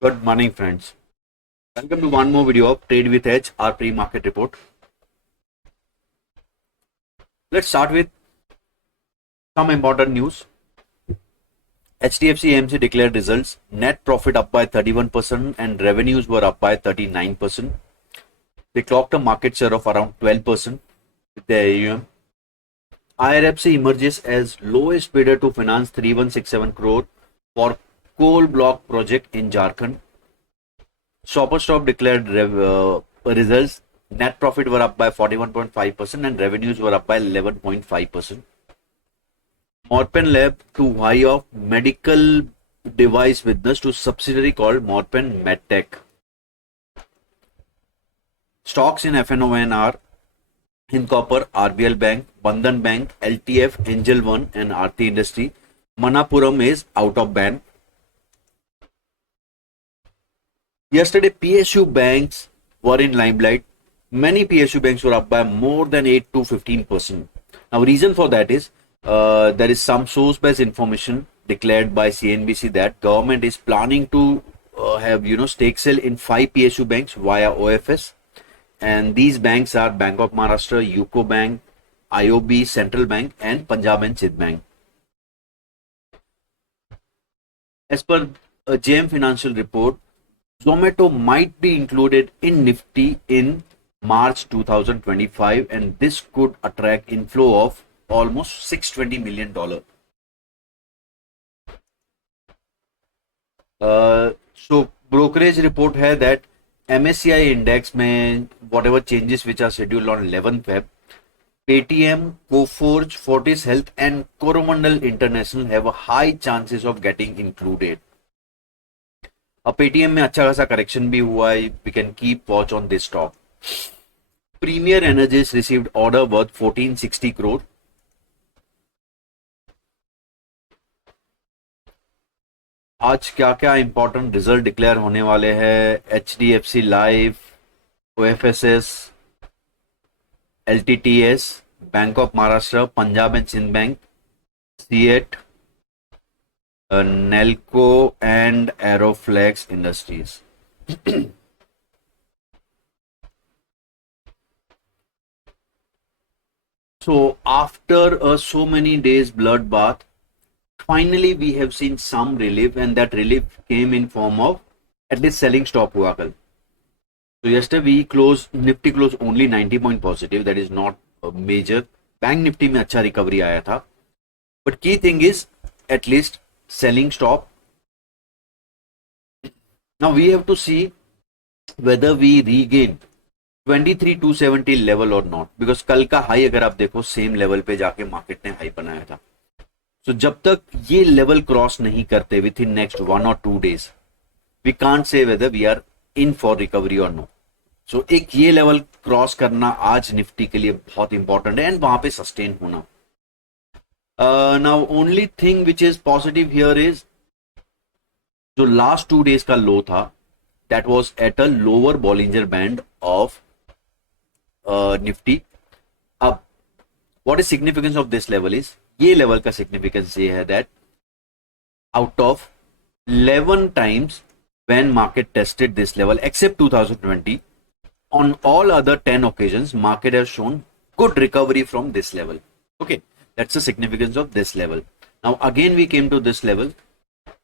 Good morning, friends. Welcome to one more video of Trade with Edge, our pre-market report. Let's start with some important news. HDFC AMC declared results. Net profit up by 31% and revenues were up by 39%. They clocked a market share of around 12% with their AUM. IRFC emerges as lowest bidder to finance 3167 crore for coal block project in Jharkhand. Shoppers Stop declared results. Net profit were up by 41.5% and revenues were up by 11.5%. Morpen Lab to high off medical device business to subsidiary called Morpen MedTech. Stocks in FNON are Hincopper, RBL Bank, Bandhan Bank, LTF, Angel One and Aarti Industry. Manapuram is out of ban. Yesterday, PSU banks were in limelight. Many PSU banks were up by more than 8 to 15%. Now, reason for that is there is some source-based information declared by CNBC that government is planning to have stake sale in 5 PSU banks via OFS, and these banks are Bank of Maharashtra, UCO Bank, IOB, Central Bank, and Punjab and Sindh Bank. As per a JM Financial report, Zomato might be included in Nifty in March 2025, and this could attract inflow of almost $620 million. So brokerage report है that MSCI index में whatever changes which are scheduled on 11th Feb, Paytm, Coforge, Fortis Health and Coromandel International have a high chances of getting included. अब Paytm में अच्छा खासा correction भी हुआ है. We can keep watch on this stock. Premier energies received order worth 1460 crore. आज क्या क्या इंपॉर्टेंट रिजल्ट डिक्लेयर होने वाले हैं? HDFC life, OFSS, LTTS, bank of Maharashtra, Punjab and Sindh bank, CEAT, Nelco and Aeroflex Industries. So after so many days bloodbath, finally we have seen some relief, and that relief came in form of at least selling stop हुआ कल. So yesterday we closed, Nifty closed only 90 point positive. That is not a major. Bank Nifty में अच्छा recovery आया था. But key thing is at least selling stop. Now we have to see whether we regain 23,270 level or not, because कल का high अगर आप देखो same level पे जाके मार्केट ने हाई बनाया था. So जब तक ये लेवल क्रॉस नहीं करते with in next 1 or 2 days, we can't say whether we are in for recovery or no. So एक ये लेवल क्रॉस करना आज निफ्टी के लिए बहुत इंपॉर्टेंट है एंड वहां पे सस्टेन होना. Now only thing which is positive here is जो last 2 days का लो था, that was at a lower Bollinger Band of Nifty. अब what is significance of this level is, ये level का significance ये है that out of 11 times when market tested this level except 2020, on all other 10 occasions market has shown good recovery from this level. Okay. That's the significance of this level. Now again we came to this level,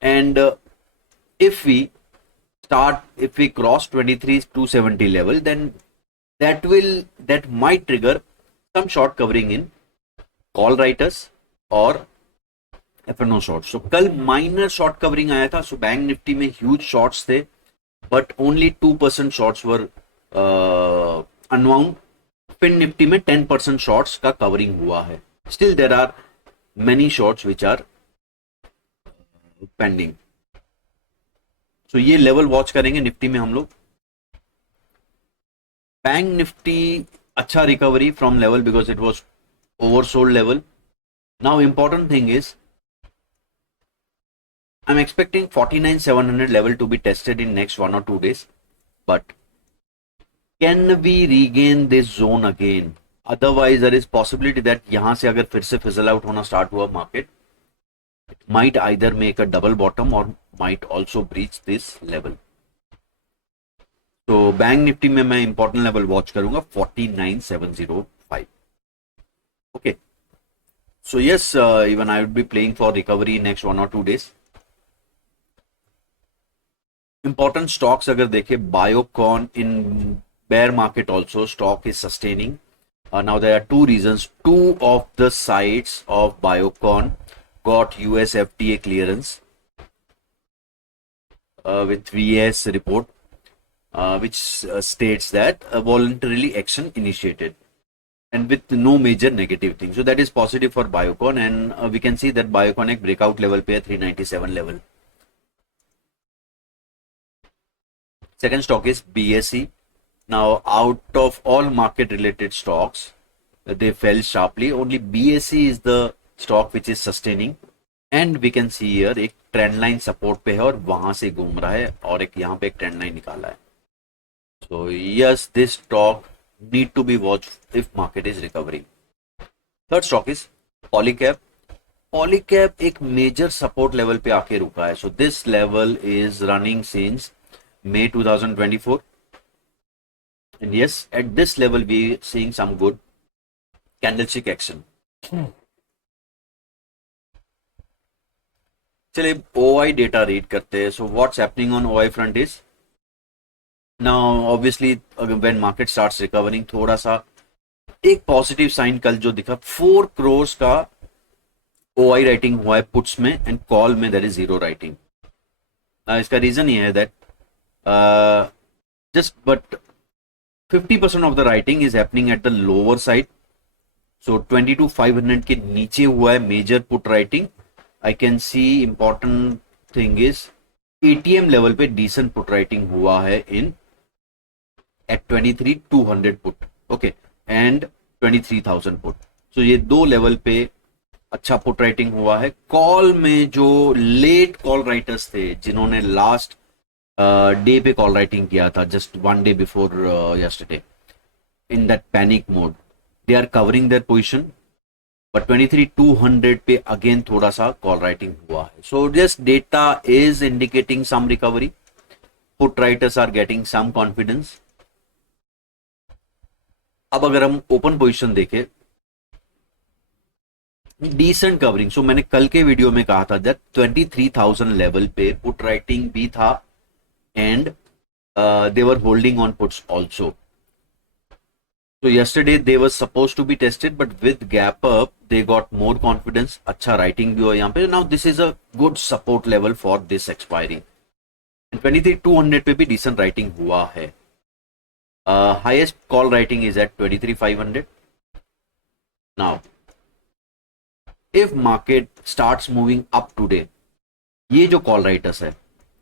and if we cross 23,270 level, then that might trigger some short covering in call writers or FNO shorts. So कल minor short covering आया था. So bank Nifty में huge shorts थे, but only 2% shorts were unwound. Fin Nifty में 10% shorts का covering हुआ है. Still there are many shorts which are pending. So ये level watch करेंगे निफ्टी में हम लोग. बैंक निफ्टी अच्छा recovery from level because it was oversold level. Now important thing is I'm expecting 49,700 level to be tested in next 1 or 2 days, but can we regain this zone again? Otherwise there is possibility that यहाँ से अगर फिर से fizzle out होना start हुआ market, it might either make a double bottom or might also breach this level. तो bank Nifty में मैं इंपॉर्टेंट लेवल वॉच करूंगा 49705. Okay, so yes, even I would be playing for recovery next 1 or 2 days. Important stocks अगर देखें, Biocon in bear market also stock is sustaining. Now there are two reasons. Two of the sites of Biocon got US FDA clearance with VS report, which states that a voluntarily action initiated and with no major negative thing. So that is positive for Biocon, and we can see that Biocon एक breakout level पे है 397 level. Second stock is BSE. Now out of all market related stocks, they fell sharply. Only BSE is the stock which is sustaining, and we can see here एक trend line support पे है और वहां से घूम रहा है और एक यहाँ पे एक trend line निकाला है. So yes, this stock need to be watched if market is recovering. Third stock is Polycab. Polycab एक major support level पे आके रुका है. So this level is running since May 2024. And yes, at this level we are seeing some good candlestick action. चलिए OI data read करते हैं. So what's happening on OI front is, now obviously when market starts recovering, थोड़ा सा एक positive sign कल जो दिखा, 4 crores का OI राइटिंग हुआ है पुट्स में, एंड कॉल में देयर इज 0 राइटिंग. इसका रीजन ये है that just but 50% of the writing is happening at the lower side. So 22,500 के नीचे हुआ है major put writing. I can see important thing is ATM level पे decent put writing हुआ है in at 23,200 put, okay, and 23,000 put. So ये दो level पे अच्छा put writing हुआ है. कॉल में जो late call writers थे जिन्होंने last डे पे कॉल राइटिंग किया था, just 1 day before yesterday, in that panic mode, they are covering their position, but 23,200 पे अगेन थोड़ा सा कॉल राइटिंग हुआ है. So this data is indicating some recovery. Put writers are getting some confidence. अब अगर हम ओपन पोजीशन देखें, decent covering. सो मैंने कल के वीडियो में कहा था दैट 23,000 लेवल पे पुट राइटिंग भी था, and they were holding on puts also. So yesterday they were supposed to be tested, but with gap up they got more confidence. अच्छा writing भी हुआ यहाँ पे. Now this is a good support level for this expiry. And 23,200 पे भी decent writing हुआ है. Highest call writing is at 23,500. Now if market starts moving up today, ये जो call writers है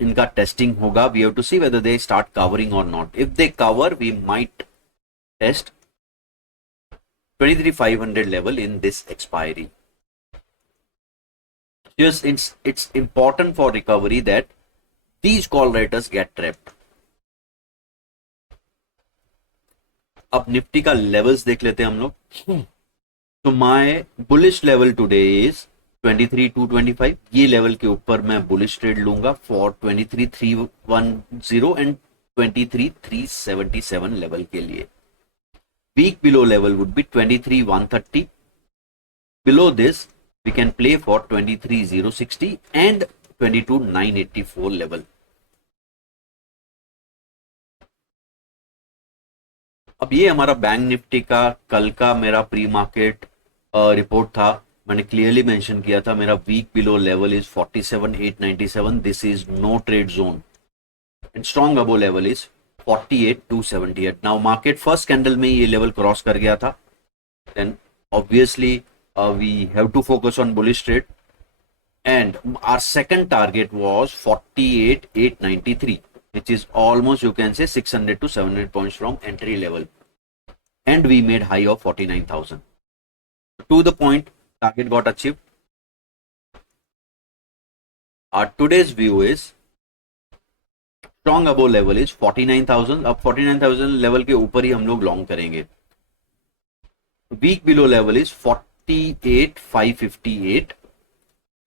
इनका टेस्टिंग होगा. We have to see whether they start covering or not. If they cover, we might test 23,500 level in this expiry. Yes, it's important for recovery that these call writers get trapped. अब Nifty का levels देख लेते हैं हम लोग. तो my bullish level today is 23,225. ये level के ऊपर मैं बुलिश ट्रेड लूंगा फॉर 23,310 एंड 23,377 लेवल के लिए. Weak below level would be 23,130. Below this we can play for 23,060 and 22,984 level. अब ये हमारा बैंक निफ्टी का कल का मेरा प्री मार्केट रिपोर्ट था. मैंने क्लियरली मेंशन किया था मेरा weak below level is 47,897. This is no trade zone, and strong above level is 48,278. Now market first candle में ये लेवल क्रॉस कर गया था, then obviously we have to focus on bullish trade, and our second target was 48,893, which is almost, you can say, 600 to 700 points from entry level, and we made high of 49,000. To the point, target got achieved. Our today's view is strong above level is 49,000. अब 49,000 level के ऊपर ही हम लोग long करेंगे. Weak below level is 48,558.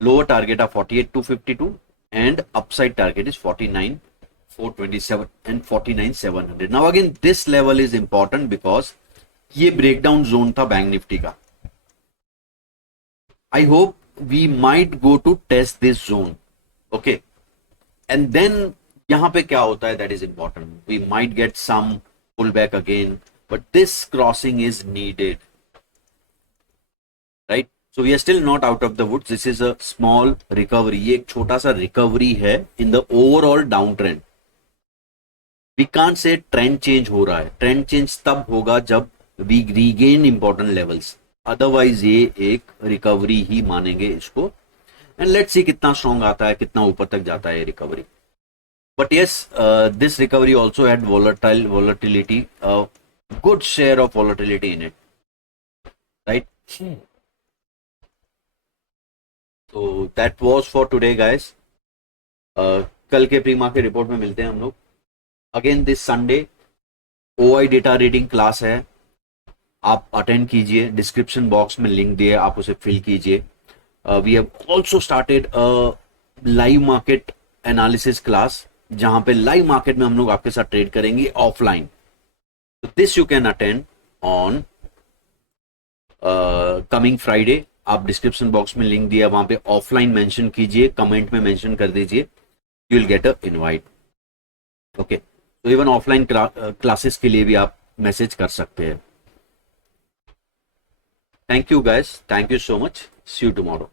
Lower target of 48,252 and upside target is 49,427 and 49,700. Now again this level is important because ये breakdown zone था bank Nifty का. I hope we might go to test this zone, okay, and then यहां पे क्या होता है that is important. We might get some pullback again, but this crossing is needed, right? So we are still not out of the woods. This is a small recovery. ये एक छोटा सा recovery है in the overall downtrend. We can't say trend change हो रहा है. Trend change तब होगा जब we regain important levels. Otherwise ये एक recovery ही मानेंगे इसको. And let's see कितना strong आता है, कितना ऊपर तक जाता है ये recovery. But yes, this recovery also had volatility, a good share of volatility in it, right? So that was for today, guys. कल के प्री मार्केट रिपोर्ट में मिलते हैं हम लोग. Again this Sunday OI data reading class है, आप attend कीजिए. डिस्क्रिप्शन बॉक्स में लिंक दिए, आप उसे फिल कीजिए. We have also started live market analysis class, जहां पे लाइव मार्केट में हम लोग आपके साथ ट्रेड करेंगे ऑफलाइन. तो this you can attend on coming Friday. आप डिस्क्रिप्शन बॉक्स में लिंक दिया, वहां पे ऑफलाइन मेंशन कीजिए, कमेंट में मेंशन कर दीजिए, यू विल गेट अ इनवाइट. ओके, तो इवन ऑफलाइन क्लासेस के लिए भी आप मैसेज कर सकते हैं. Thank you guys, thank you so much. See you tomorrow.